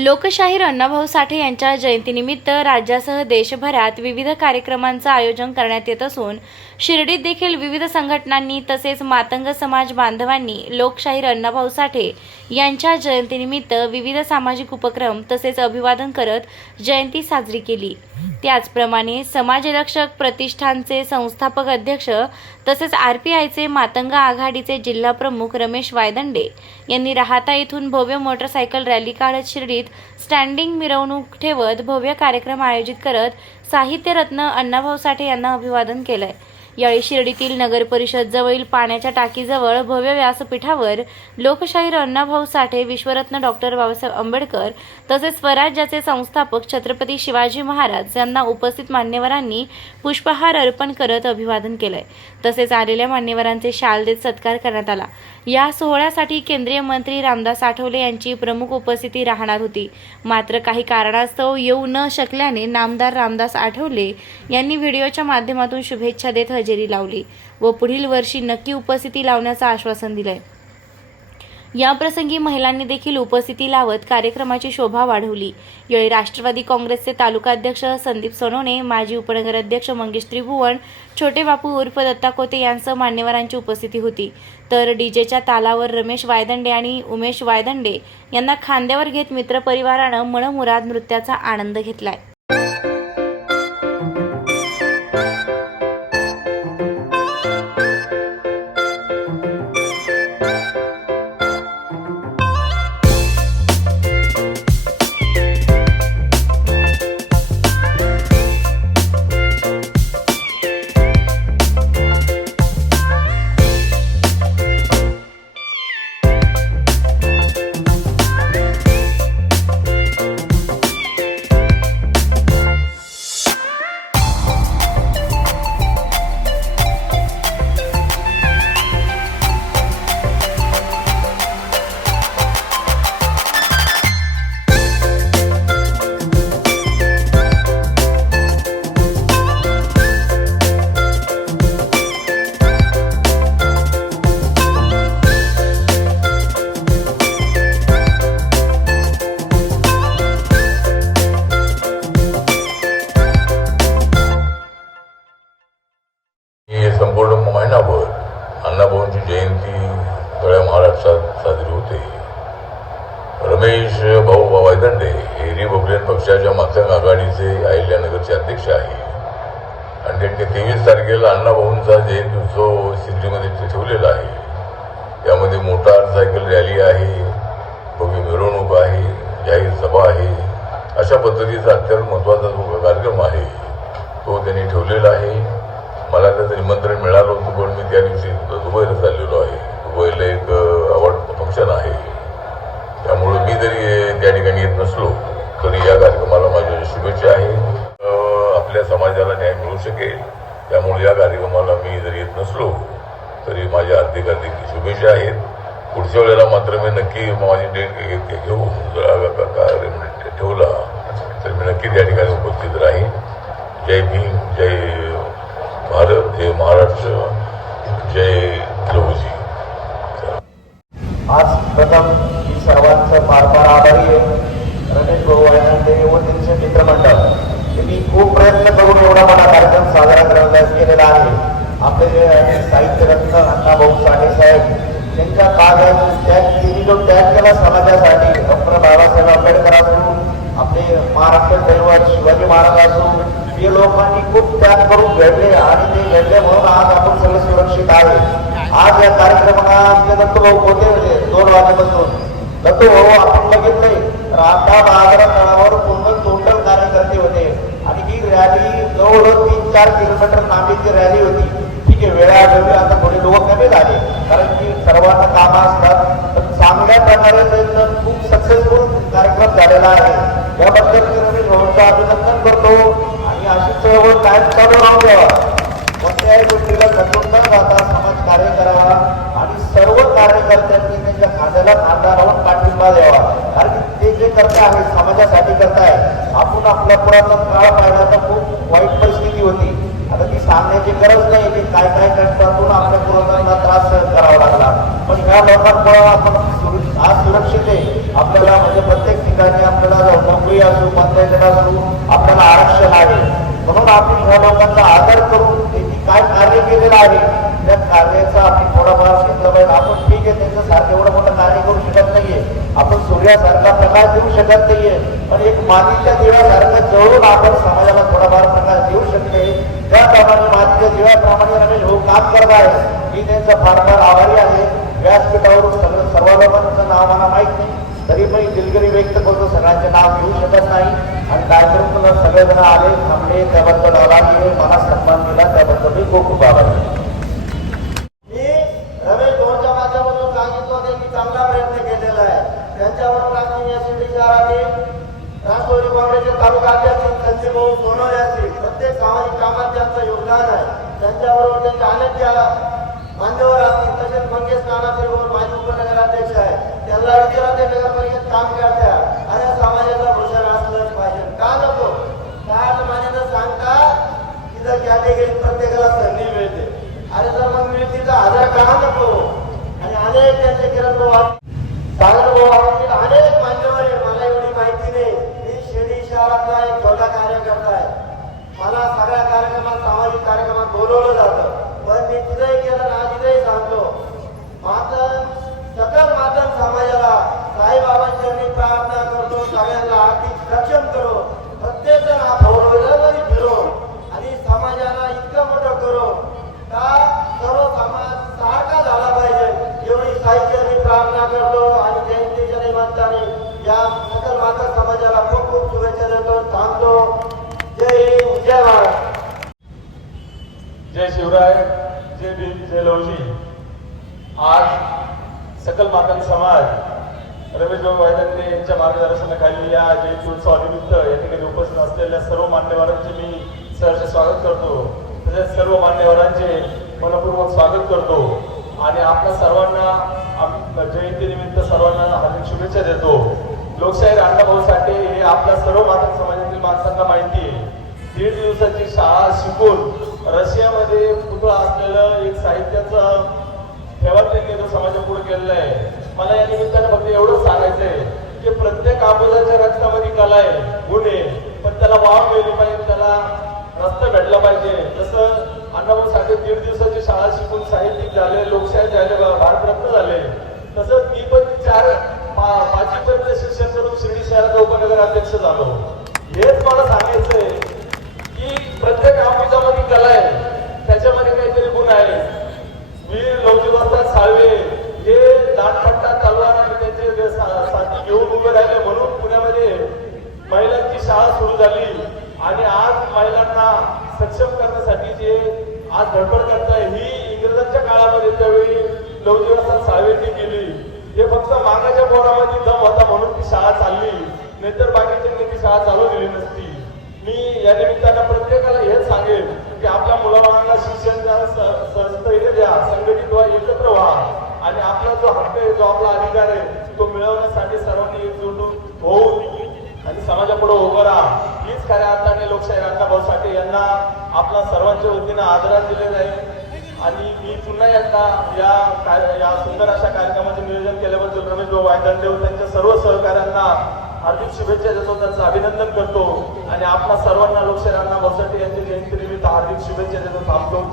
लोकशाहीर अण्णाभाऊ साठे यांच्या जयंतीनिमित्त राज्यासह देशभरात विविध कार्यक्रमांचं आयोजन करण्यात येत असून शिर्डीत देखील विविध संघटनांनी तसेच मातंग समाज बांधवांनी लोकशाहीर अण्णाभाऊ साठे यांच्या जयंतीनिमित्त विविध सामाजिक उपक्रम तसेच अभिवादन करत जयंती साजरी केली. त्याचप्रमाणे समाजरक्षक प्रतिष्ठानचे संस्थापक अध्यक्ष तसेच आर पी आयचे मातंग आघाडीचे जिल्हा प्रमुख रमेश वायदंडे यांनी राहता येथून भव्य मोटरसायकल रॅली काढत शिर्डीत स्टँडिंग मिरवणूक ठेवत भव्य कार्यक्रम आयोजित करत साहित्यरत्न अण्णाभाऊ साठे यांना अभिवादन केलंय. यावेळी शिर्डीतील नगर परिषद जवळील पाण्याच्या टाकीजवळ भव्य व्यासपीठावर लोकशाहीर अण्णाभाऊ साठे विश्वरत्न डॉक्टर बाबासाहेब आंबेडकर तसेच स्वराज्याचे संस्थापक छत्रपती शिवाजी महाराज यांना उपस्थित मान्यवरांनी पुष्पहार अर्पण करत अभिवादन केलंय. तसेच आलेल्या मान्यवरांचे शाल देत सत्कार करण्यात आला. या सोहळ्यासाठी केंद्रीय मंत्री रामदास आठवले यांची प्रमुख उपस्थिती राहणार होती. मात्र काही कारणास्तव येऊ न शकल्याने नामदार रामदास आठवले यांनी व्हिडिओच्या माध्यमातून शुभेच्छा देत हजेरी लावली व पुढील वर्षी नक्की उपस्थिती लावण्याचं आश्वासन दिलंय. याप्रसंगी महिलांनी देखील उपस्थिती लावत कार्यक्रमाची शोभा वाढवली. यावेळी राष्ट्रवादी काँग्रेसचे तालुकाध्यक्ष संदीप सोनवणे माजी उपनगराध्यक्ष मंगेश त्रिभुवन छोटे बापू उर्फ दत्ता कोते यांसह मान्यवरांची उपस्थिती होती. तर डीजेच्या तालावर रमेश वायदंडे आणि उमेश वायदंडे यांना खांद्यावर घेत मित्रपरिवारानं मनमुराद नृत्याचा आनंद घेतलाय. पक्षाच्या मतदान आघाडीचे अहिल्यानगरचे अध्यक्ष आहे. आणि त्यांनी तेवीस तारखेला अण्णाभाऊंचा जयंती उत्सव सिद्धीमध्ये ते ठेवलेला आहे. त्यामध्ये मोटारसायकल रॅली आहे भव्य मिरवणूक आहे जाहीर सभा आहे. अशा पद्धतीचा अत्यंत महत्त्वाचा जो कार्यक्रम आहे तो त्यांनी ठेवलेला आहे. मला त्याचं निमंत्रण मिळालं होतं पण मी त्या दिवशी दुबईला चाललेलो आहे. दुबईला एक अवॉर्ड फंक्शन आहे. त्यामुळे मी जरी त्या ठिकाणी येत नसलो. तरी या कार्यक्रमाला माझ्या शुभेच्छा आहे. आपल्या समाजाला न्याय मिळू शकेल. त्यामुळे या कार्यक्रमाला मी जरी येत नसलो तरी माझ्या हार्दिक हार्दिक शुभेच्छा आहेत. पुढच्या वेळेला मात्र मी नक्की माझी डेट घेऊ. जर कार्यक्रम ठेवला तर मी नक्की त्या ठिकाणी उपस्थित राहीन. जय भीम जय भारत जय महाराष्ट्र जय लहुजी आज प्रथम मी सर्वांचं फार फार आभारी आहे रमेश भाऊ आणि व त्यांचे मित्रमंडळ त्यांनी खूप प्रयत्न करून एवढा मोठा कार्यक्रम साजरा करण्याचा केलेला आहे आपले साहित्यरत्न अण्णाभाऊ साठे साहेब त्यांच्या कार्यात त्याग त्यांनी जो त्याग केला समाजासाठी. डॉक्टर बाबासाहेब आंबेडकर असो आपले महाराष्ट्र दैवत शिवाजी महाराज असो हे लोकांनी खूप त्याग करून घडले आणि ते घडले म्हणून आज आपण सगळे सुरक्षित आहे. आज या कार्यक्रमाला आमचे दत्तू होते होते. दोन वाजेपासून. दत्तभाऊ आपण बघितले तर आता बाजारा तळावर पूर्ण टोटल कार्यकर्ते होते. आणि ही रॅली जवळजवळ तीन चार किलोमीटर लांबीची रॅली होती. ठीक आहे वेळा आढळली आता थोडे लोक कमी झाले. कारण की सर्वांना कामं असतात. पण चांगल्या प्रकारे त्यांचं खूप सक्सेसफुल कार्यक्रम झालेला आहे. याबद्दल मी रमेश भाऊंचं अभिनंदन करतो. आणि अशी चळवळ कायम चालू राहू द्यावा कोणत्याही गोष्टीला खचून न जाता समाज कार्य करावा आणि सर्व कार्यकर्त्यांनी त्यांच्या खांद्याला खांदा लावून पाठिंबा द्यावा. कारण की ते जे करता आहे समाजासाठी करताय. आपण आपला पुरातन काळ पाहिला तर खूप वाईट परिस्थिती होती. आता ती सांगण्याची गरज नाही की काय काय कष्टातून आपल्या पूर्वजांना त्रास सहन करावा लागला. पण ह्या लोकांमुळे आपण आज सुरक्षित आहे. आपल्याला म्हणजे प्रत्येक ठिकाणी आपल्याला नोकरी असू पंचायत असू आपल्याला आरक्षण आहे. म्हणून आपण ह्या लोकांचा आदर करून त्यांनी काय कार्य केलेलं आहे त्या कार्याचा आपण थोडाफार शिकलं पाहिजे आपण ठीक आहे त्यांचं सारखं एवढं मोठं कार्य करू शकत नाहीये. आपण सूर्यासारखा प्रकाश देऊ शकत नाहीये. पण एक मातीच्या दिव्यासारखं जवळून आपण समाजाला थोडाफार प्रकाश देऊ शकते त्याप्रमाणे मातीच्या दिव्याप्रमाणे रमेश भाऊ काम करत आहे. मी त्यांचा फार फार आभारी आहे. व्यासपीठावरून सगळं सर्व लोकांचं नाव मला माहीत नाही. तरी मी दिलगिरी व्यक्त करतो सगळ्यांचे नाव घेऊ शकत नाही. आणि कार्यक्रम सगळेजण आले. थांबले त्याबद्दल आभारी आहे. मला सन्मान दिला. त्याबद्दल मी खूप खूप आभारी मी रमेश भवनच्या माध्यमातून सांगितलं होतं चांगला प्रयत्न केलेला आहे. त्यांच्यावर आम्ही या शिर्डी शहरातील राष्ट्रवादी काँग्रेसचे तालुका अध्यक्ष संजय भाऊ सोनवणे असतील प्रत्येक सामाजिक कामात त्यांचं योगदान आहे त्यांच्याबरोबर त्यांचे अनेक ज्या मान्यवर असतील. तसेच मंगेश नानाचे बरोबर माजी उपनगराध्यक्ष आहे त्यांना विचारा ते नगरपालिकेत काम करत्या. आणि या समाजाचा भूषण असलंच पाहिजे. का नको? काय मान्यता सांगता? की जर कॅटेगरी प्रत्येकाला संधी मिळते. अरे जर मग मिळते तर आधार का नको? आणि अनेक त्यांचे किरण भाऊ सागर भाऊ आहेत. अनेक मान्यवर आहे मला एवढी माहिती नाही. मी शिर्डी शहरातला एक छोटा कार्यकर्ता आहे. मला सगळ्या कार्यक्रमात सामाजिक कार्यक्रमात बोलवलं जातं. पण मी तिथेही केलं ना तिथेही सांगतो. मातन सकल मातन समाजाला साईबाबांच्या मी प्रार्थना करतो सगळ्यांना आर्थिक सक्षम करो. प्रत्येक जण हा भौरवरी फिरो आणि समाजाला इतकं मोठं करो का सर्व समाज सारखा झाला पाहिजे. एवढी साहित्य मी प्रार्थना करतो आणि जयंतीच्या निमित्ताने या सकल माता समाजाला खूप खूप शुभेच्छा देतो थांबतो. जय जय शिवराय जय भीम जय लवजी आज सकल मातंग समाज रमेशभाऊ वायदंडे यांच्या मार्गदर्शनाखाली या जयंती उत्सवानिमित्त या ठिकाणी उपस्थित असलेल्या सर्व मान्यवरांचे मी सहर्ष स्वागत करतो. तसेच सर्व मान्यवरांचे मनपूर्वक स्वागत करतो. आणि आपल्या सर्वांना जयंतीनिमित्त सर्वांना हार्दिक शुभेच्छा देतो. लोकशाहीर अण्णाभाऊ साठे हे आपल्या सर्व मातंग समाजातील माणसांना माहिती आहे. दीड दिवसाची शाळा शिकून रशियामध्ये पुतळा असलेलं एक साहित्याचं ठेवा त्यांनी समाजा पुढे केलेलं आहे. मला या निमित्तानं फक्त एवढंच सांगायचंय की प्रत्येक आबोजाच्या रक्तामध्ये कला आहे गुण आहे. पण त्याला वाव मिळली पाहिजे त्याला रस्ता भेटला पाहिजे. जसं अण्णाभाऊ साठे दीड दिवसाची शाळा शिकून साहित्यिक झाले लोकशाही झाले भारतरत्न झाले तसं मी पण चार पाचवीपर्यंत शिक्षण करून शिर्डी शहराचा उपनगर अध्यक्ष झालो. हेच मला सांगायचंय. राहिले म्हणून पुण्यामध्ये महिलांची शाळा सुरू झाली. आणि आज महिलांना सक्षम करण्यासाठी जे आज धडपड करताय ही इंग्रजांच्या काळामध्ये त्यावेळी नऊ दिवसात सावेती केली. हे फक्त मागाच्या पोरामध्ये दम होता म्हणून ती शाळा चालली. नाहीतर बाकीच्यांनी ती शाळा चालू दिली नसती. मी या निमित्तानं प्रत्येकाला हेच सांगेन की आपल्या मुलाबाळांना शिक्षण द्या स- संस्थेने द्या संघटित व्हा एकत्र व्हा. आणि आपला जो हक्क आहे जो आपला अधिकार आहे तो मिळवण्यासाठी सर्वांनी एकजुट होऊन आणि समाजापुढे उभं राहा. हीच खऱ्या अर्थाने लोकशाही अण्णाभाऊ साठे यांना आपला सर्वांच्या वतीनं दिले जाईल. आणि मी पुन्हा यांना या कार्य या सुंदर अशा कार्यक्रमाचे नियोजन केल्याबद्दल रमेश भाऊ वायदंडे त्यांच्या सर्व सहकाऱ्यांना हार्दिक शुभेच्छा देतो. त्यांचं अभिनंदन करतो. आणि आपल्या सर्वांना लोकशाही अण्णा यांच्या जयंतीनिमित्त हार्दिक शुभेच्छा देतो. थांबतो.